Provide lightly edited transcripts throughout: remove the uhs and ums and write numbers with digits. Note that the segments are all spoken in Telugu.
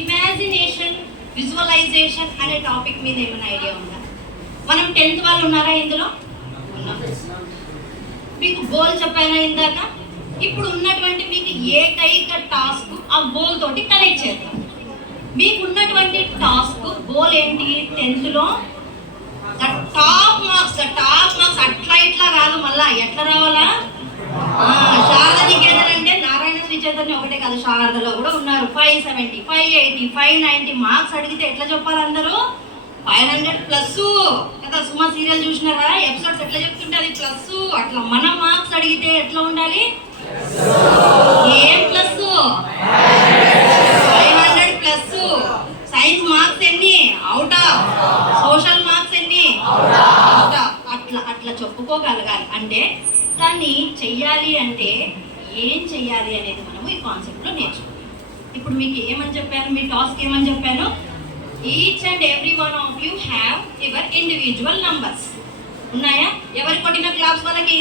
ఇమాజినేషన్, విజువలైజేషన్ అనే టాపిక్ మీద ఏమైనా ఐడియా ఉందా? మనం 10th వాళ్ళు ఉన్నారా ఇందులో? మీకు గోల్ చెప్పానా ఇందాక? ఇప్పుడు ఉన్నటువంటి మీకు ఏకైక టాస్క్ ఆ గోల్ తోటి కనెక్ట్ చేద్దాం. మీకు ఉన్నటువంటి టాస్క్ గోల్ ఏంటి? 10th లో టాప్ మార్క్స్ అట్లా ఇట్లా కాదు, మళ్ళా ఎట్లా రావాలా? శారద నికేతన్ అంటే నారాయణ శ్రీ చైతన్య ఒకటే కాదు, శారదలో కూడా ఉన్నారు. 570, 580, 590 మార్క్స్ అడిగితే ఎట్లా చెప్పాలి అందరూ? 500+ కదా. సుమా సీరియల్ చూసినారా? ఎపిసోడ్స్ ఎట్లా చెప్తుంటే అది ప్లస్. అట్లా మన మార్క్స్ అడిగితే ఎట్లా ఉండాలి? ఏం ప్లస్? 500+. సైన్స్ మార్క్స్ ఎన్ని? Out of. సోషల్ మార్క్స్ ఎన్ని? Out of. అట్లా చెప్పుకోగలగాలి. అంటే దాన్ని చెయ్యాలి అంటే ఏం చెయ్యాలి అనేది మనము ఈ కాన్సెప్ట్లో నేర్చుకుంటాం. ఇప్పుడు మీకు ఏమని చెప్పాను? మీ టాస్క్ ఏమని చెప్పాను? Each and every one of you have your individual numbers. ఉన్నాయా? ఎవరు కొట్టిన క్లాప్స్ వాళ్ళకి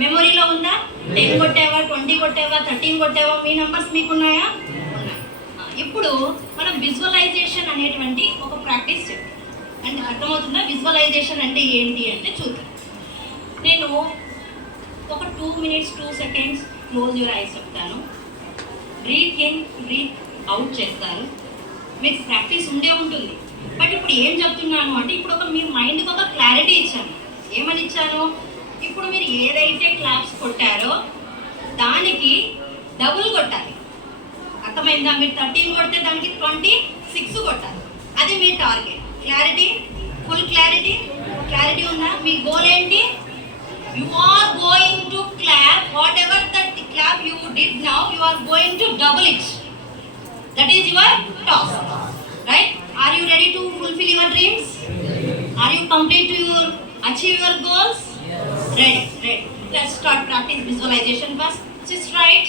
మెమొరీలో ఉందా? 10 కొట్టావా, 20 కొట్టావా, 13 కొట్టావా? మీ నంబర్స్ మీకు ఉన్నాయా? ఉన్నాయి. ఇప్పుడు మనం విజువలైజేషన్ అనేటువంటి ఒక ప్రాక్టీస్ చేద్దాం. అంటే అర్థమవుతుందా? విజువలైజేషన్ అంటే ఏంటి అంటే చూద్దాం. నేను ఒక 2 minutes 2 seconds close your eyes చెప్తాను. బ్రీత్ ఇన్, బ్రీత్ అవుట్ చేస్తారు. మీకు ప్రాక్టీస్ ఉండే ఉంటుంది. బట్ ఇప్పుడు ఏం చెప్తున్నాను అంటే ఇప్పుడు మీ మైండ్కి ఒక క్లారిటీ ఇచ్చాను. ఏమని ఇచ్చాను? ఇప్పుడు మీరు ఏదైతే క్లాప్స్ కొట్టారో దానికి డబుల్ కొట్టాలి. అర్థమైందా? మీరు 13 కొడితే దానికి 26 కొట్టాలి. అది మీ టార్గెట్. క్లారిటీ, ఫుల్ క్లారిటీ ఉందా? మీ గోల్ ఏంటి? You are going to clap whatever that clap you did now, you are going to double it. That is your task, right? Are you ready to fulfill your dreams? Are you complete to achieve your goals? Ready. Let's start practice visualization first. Sit right.